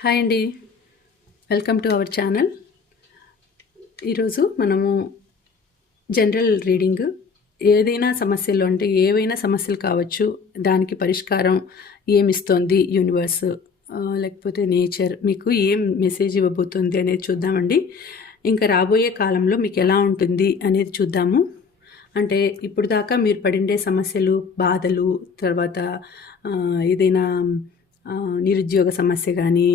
Hi అండి. Welcome to our channel. ఈరోజు మనము జనరల్ రీడింగ్. ఏదైనా సమస్యలు అంటే ఏవైనా సమస్యలు కావచ్చు దానికి పరిష్కారం ఏమిస్తోంది యూనివర్స్ లేకపోతే నేచర్ మీకు ఏం మెసేజ్ ఇవ్వబోతుంది అనేది చూద్దామండి. ఇంకా రాబోయే కాలంలో మీకు ఎలా ఉంటుంది అనేది చూద్దాము. అంటే ఇప్పుడు దాకా మీరు పడిండే సమస్యలు బాధలు తర్వాత ఏదైనా నిరుద్యోగ సమస్య కానీ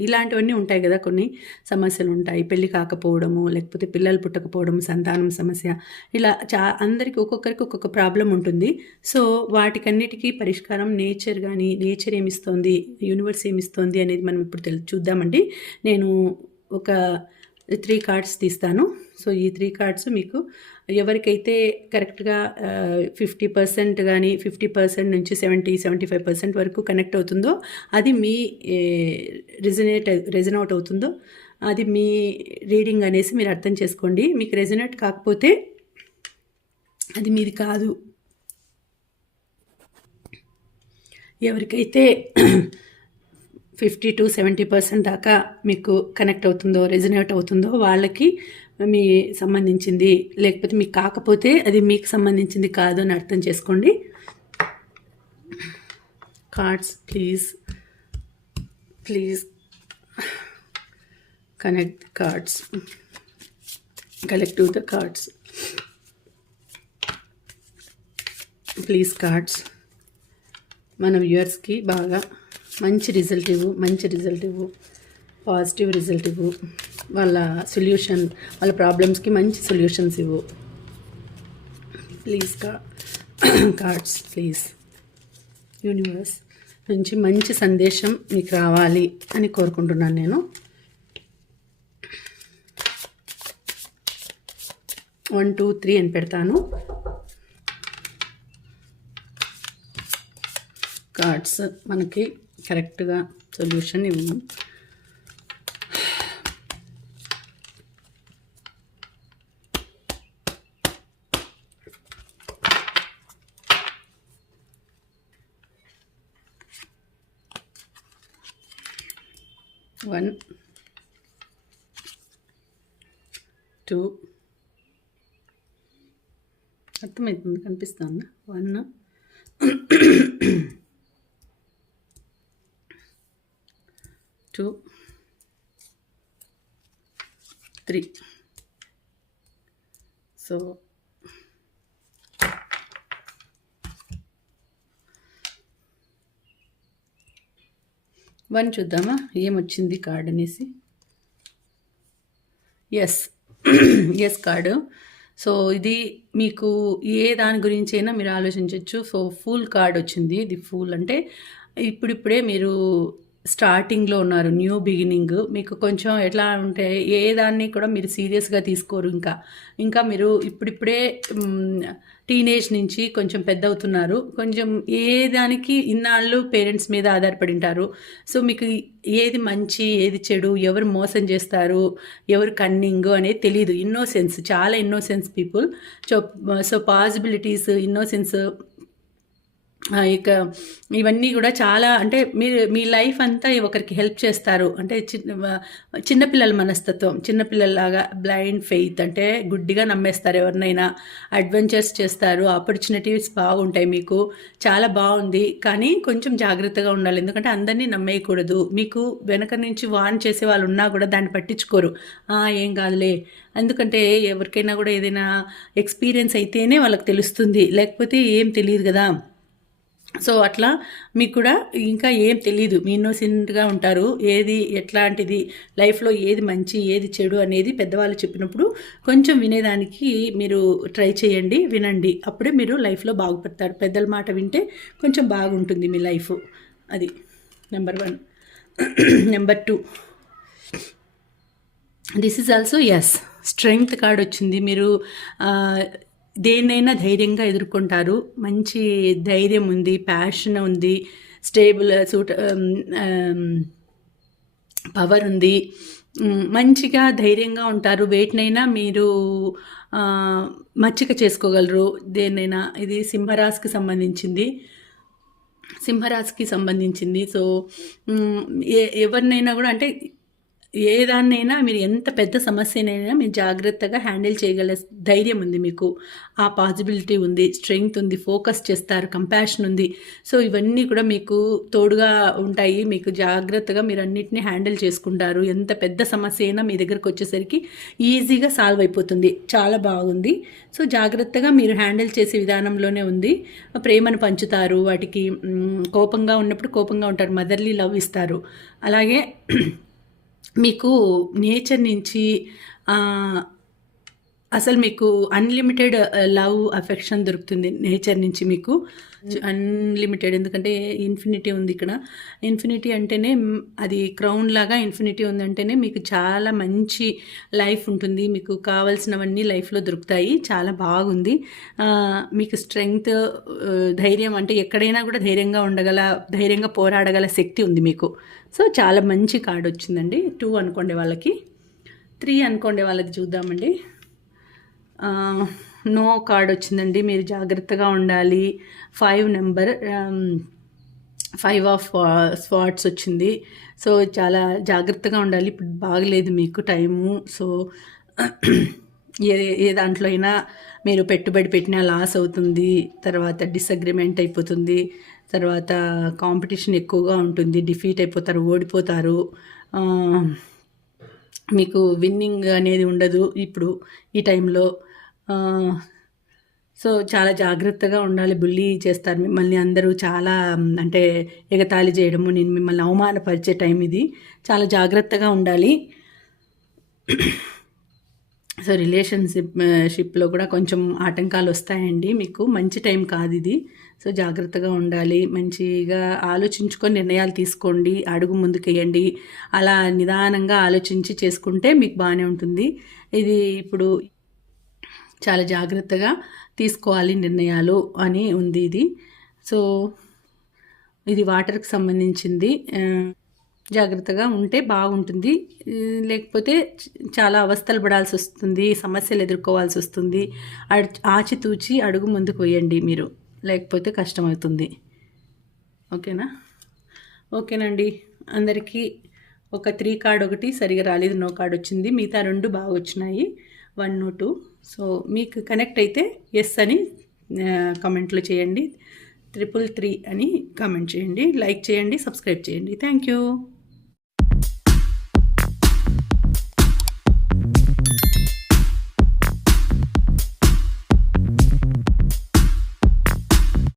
ఇలాంటివన్నీ ఉంటాయి కదా కొన్ని సమస్యలు ఉంటాయి పెళ్ళి కాకపోవడము లేకపోతే పిల్లలు పుట్టకపోవడం సంతానం సమస్య ఇలా చా అందరికీ ఒక్కొక్కరికి ఒక్కొక్క ప్రాబ్లం ఉంటుంది. సో వాటికన్నిటికీ పరిష్కారం నేచర్ కానీ నేచర్ ఏమిస్తోంది యూనివర్స్ ఏమిస్తోంది అనేది మనం ఇప్పుడు తెలు చూద్దామండి. నేను ఒక త్రీ కార్డ్స్ తీస్తాను. సో ఈ త్రీ కార్డ్స్ మీకు ఎవరికైతే కరెక్ట్గా ఫిఫ్టీ పర్సెంట్ కానీ ఫిఫ్టీ పర్సెంట్ నుంచి సెవెంటీ సెవెంటీ ఫైవ్ పర్సెంట్ వరకు కనెక్ట్ అవుతుందో అది మీ రెజినేట్ అవుట్ అవుతుందో అది మీ రీడింగ్ అనేసి మీరు అర్థం చేసుకోండి. మీకు రెజనేట్ కాకపోతే అది మీది కాదు. ఎవరికైతే ఫిఫ్టీ టు సెవెంటీ పర్సెంట్ దాకా మీకు కనెక్ట్ అవుతుందో రెజినేట్ అవుతుందో వాళ్ళకి మీ సంబంధించింది. లేకపోతే మీకు కాకపోతే అది మీకు సంబంధించింది కాదు అని అర్థం చేసుకోండి. Cards please. Please. Connect cards. Collect the cards. Please cards. మన వ్యూయర్స్కి బాగా మంచి రిజల్ట్ ఇవ్వు మంచి రిజల్ట్ ఇవ్వు పాజిటివ్ రిజల్ట్ ఇవ్వు. వాళ్ళ సొల్యూషన్ వాళ్ళ ప్రాబ్లమ్స్కి మంచి సొల్యూషన్స్ ఇవ్వు. ప్లీజ్ కా కార్డ్స్ ప్లీజ్. యూనివర్స్ నుంచి మంచి సందేశం మీకు రావాలి అని కోరుకుంటున్నాను నేను. వన్ టూ త్రీ అని పెడతాను. కార్డ్స్ మనకి కరెక్ట్గా సొల్యూషన్ ఇవ్వం వన్ టూ అర్థమవుతుంది కనిపిస్తుందా? One two three. So one చూద్దామా? ఏమొచ్చింది కార్డ్ అనేసి? ఎస్ ఎస్ కార్డు సో ఇది మీకు ఏ దాని గురించి అయినా మీరు ఆలోచించవచ్చు సో ఫుల్ కార్డ్ వచ్చింది. ఇది ఫుల్ అంటే ఇప్పుడిప్పుడే మీరు స్టార్టింగ్లో ఉన్నారు న్యూ బిగినింగ్ మీకు కొంచెం ఎట్లా ఉంటే ఏ దాన్ని కూడా మీరు సీరియస్గా తీసుకోరు ఇంకా. ఇంకా మీరు ఇప్పుడిప్పుడే టీనేజ్ నుంచి కొంచెం పెద్ద అవుతున్నారు కొంచెం ఏ దానికి ఇన్నాళ్ళు పేరెంట్స్ మీద ఆధారపడి ఉంటారు సో మీకు ఏది మంచి ఏది చెడు ఎవరు మోసం చేస్తారు ఎవరు కన్నింగ్ అనేది తెలియదు ఇన్నోసెన్స్ చాలా innocence people so so possibilities innocence ఇక ఇవన్నీ కూడా చాలా అంటే మీరు మీ లైఫ్ అంతా ఒకరికి హెల్ప్ చేస్తారు. అంటే చిన్న చిన్నపిల్లల మనస్తత్వం చిన్నపిల్లలాగా బ్లైండ్ ఫెయిత్ అంటే గుడ్డిగా నమ్మేస్తారు ఎవరినైనా. అడ్వెంచర్స్ చేస్తారు ఆపర్చునిటీస్ బాగుంటాయి మీకు. చాలా బాగుంది. కానీ కొంచెం జాగ్రత్తగా ఉండాలి. ఎందుకంటే అందరినీ నమ్మేయకూడదు. మీకు వెనక నుంచి వాన్ చేసే వాళ్ళు ఉన్నా కూడా దాన్ని పట్టించుకోరు. ఏం కాదులే. ఎందుకంటే ఎవరికైనా కూడా ఏదైనా ఎక్స్పీరియన్స్ అయితేనే వాళ్ళకి తెలుస్తుంది. లేకపోతే ఏం తెలియదు కదా. సో అట్లా మీకు కూడా ఇంకా ఏం తెలియదు మీ ఇన్నోసెంట్గా ఉంటారు. ఏది ఎట్లాంటిది? లైఫ్లో ఏది మంచి ఏది చెడు అనేది పెద్దవాళ్ళు చెప్పినప్పుడు కొంచెం వినేదానికి మీరు ట్రై చేయండి వినండి. అప్పుడే మీరు లైఫ్లో బాగుపడతారు. పెద్దల మాట వింటే కొంచెం బాగుంటుంది మీ లైఫ్. అది number one. Number two. This is also as strength card వచ్చింది. మీరు దేన్నైనా ధైర్యంగా ఎదుర్కొంటారు. మంచి ధైర్యం ఉంది ప్యాషన్ ఉంది స్టేబుల్ సూట్ పవర్ ఉంది. మంచిగా ధైర్యంగా ఉంటారు. వేటినైనా మీరు మచ్చిక చేసుకోగలరు. దేన్నైనా ఇది సింహరాశికి సంబంధించింది. సింహరాశికి సంబంధించింది. సో ఏ ఎవరినైనా కూడా అంటే ఏ దాన్నైనా మీరు ఎంత పెద్ద సమస్యనైనా మీరు జాగ్రత్తగా హ్యాండిల్ చేయగల ధైర్యం ఉంది మీకు. ఆ పాసిబిలిటీ ఉంది స్ట్రెంగ్త్ ఉంది ఫోకస్ చేస్తారు కంపాషన్ ఉంది. సో ఇవన్నీ కూడా మీకు తోడుగా ఉంటాయి. మీకు జాగ్రత్తగా మీరు అన్నిటిని హ్యాండిల్ చేసుకుంటారు. ఎంత పెద్ద సమస్య అయినా మీ దగ్గరకు వచ్చేసరికి ఈజీగా సాల్వ్ అయిపోతుంది. చాలా బాగుంది. సో జాగ్రత్తగా మీరు హ్యాండిల్ చేసే విధానంలోనే ఉంది. ప్రేమను పంచుతారు. వాటికి కోపంగా ఉన్నప్పుడు కోపంగా ఉంటారు. మదర్లీ లవ్ ఇస్తారు. అలాగే మీకు నేచర్ నుంచి అసలు మీకు అన్లిమిటెడ్ లవ్ అఫెక్షన్ దొరుకుతుంది నేచర్ నుంచి మీకు. అన్లిమిటెడ్ ఎందుకంటే ఇన్ఫినిటీ ఉంది ఇక్కడ. ఇన్ఫినిటీ అంటేనే అది క్రౌన్ లాగా ఇన్ఫినిటీ ఉందంటేనే మీకు చాలా మంచి లైఫ్ ఉంటుంది. మీకు కావాల్సినవన్నీ లైఫ్లో దొరుకుతాయి. చాలా బాగుంది. మీకు స్ట్రెంగ్త్ ధైర్యం అంటే ఎక్కడైనా కూడా ధైర్యంగా ఉండగల ధైర్యంగా పోరాడగల శక్తి ఉంది మీకు. సో చాలా మంచి కార్డు వచ్చిందండి. టూ అనుకోండి వాళ్ళకి. త్రీ అనుకోండి వాళ్ళది చూద్దామండి. నో కార్డ్ వచ్చిందండి. మీరు జాగ్రత్తగా ఉండాలి. Five number five of spots వచ్చింది. సో చాలా జాగ్రత్తగా ఉండాలి. ఇప్పుడు బాగలేదు మీకు టైము. సో ఏ ఏ దాంట్లో అయినా మీరు పెట్టుబడి పెట్టినా లాస్ అవుతుంది. తర్వాత డిసగ్రిమెంట్ అయిపోతుంది. తర్వాత కాంపిటీషన్ ఎక్కువగా ఉంటుంది. డిఫీట్ అయిపోతారు ఓడిపోతారు. మీకు విన్నింగ్ అనేది ఉండదు. ఇప్పుడు ఈ టైంలో సో చాలా జాగ్రత్తగా ఉండాలి బుల్లి చేస్తారు మిమ్మల్ని అందరూ చాలా అంటే ఎగతాళి చేయడము నేను మిమ్మల్ని అవమానపరిచే టైం ఇది. చాలా జాగ్రత్తగా ఉండాలి. సో రిలేషన్షిప్ షిప్లో కూడా కొంచెం ఆటంకాలు వస్తాయండి మీకు. మంచి టైం కాదు ఇది. సో జాగ్రత్తగా ఉండాలి. మంచిగా ఆలోచించుకొని నిర్ణయాలు తీసుకోండి. అడుగు ముందుకేయండి. అలా నిదానంగా ఆలోచించి చేసుకుంటే మీకు బాగానే ఉంటుంది. ఇది ఇప్పుడు చాలా జాగ్రత్తగా తీసుకోవాలి నిర్ణయాలు అని ఉంది ఇది. సో ఇది వాటర్కి సంబంధించింది. జాగ్రత్తగా ఉంటే బాగుంటుంది. లేకపోతే చాలా అవస్థలు పడాల్సి వస్తుంది సమస్యలు ఎదుర్కోవాల్సి వస్తుంది. అడ్- ఆచితూచి అడుగు ముందుకు వేయండి మీరు. లేకపోతే కష్టమవుతుంది. ఓకేనా? ఓకేనండి. అందరికీ ఒక త్రీ కార్డ్ ఒకటి సరిగా రాలేదు నో కార్డ్ వచ్చింది. మిగతా రెండు బాగా వచ్చినాయి వన్ టూ. సో మీకు కనెక్ట్ అయితే ఎస్ అని కమెంట్లు చేయండి. ట్రిపుల్ త్రీ అని కామెంట్ చేయండి. లైక్ చేయండి సబ్స్క్రైబ్ చేయండి. Thank you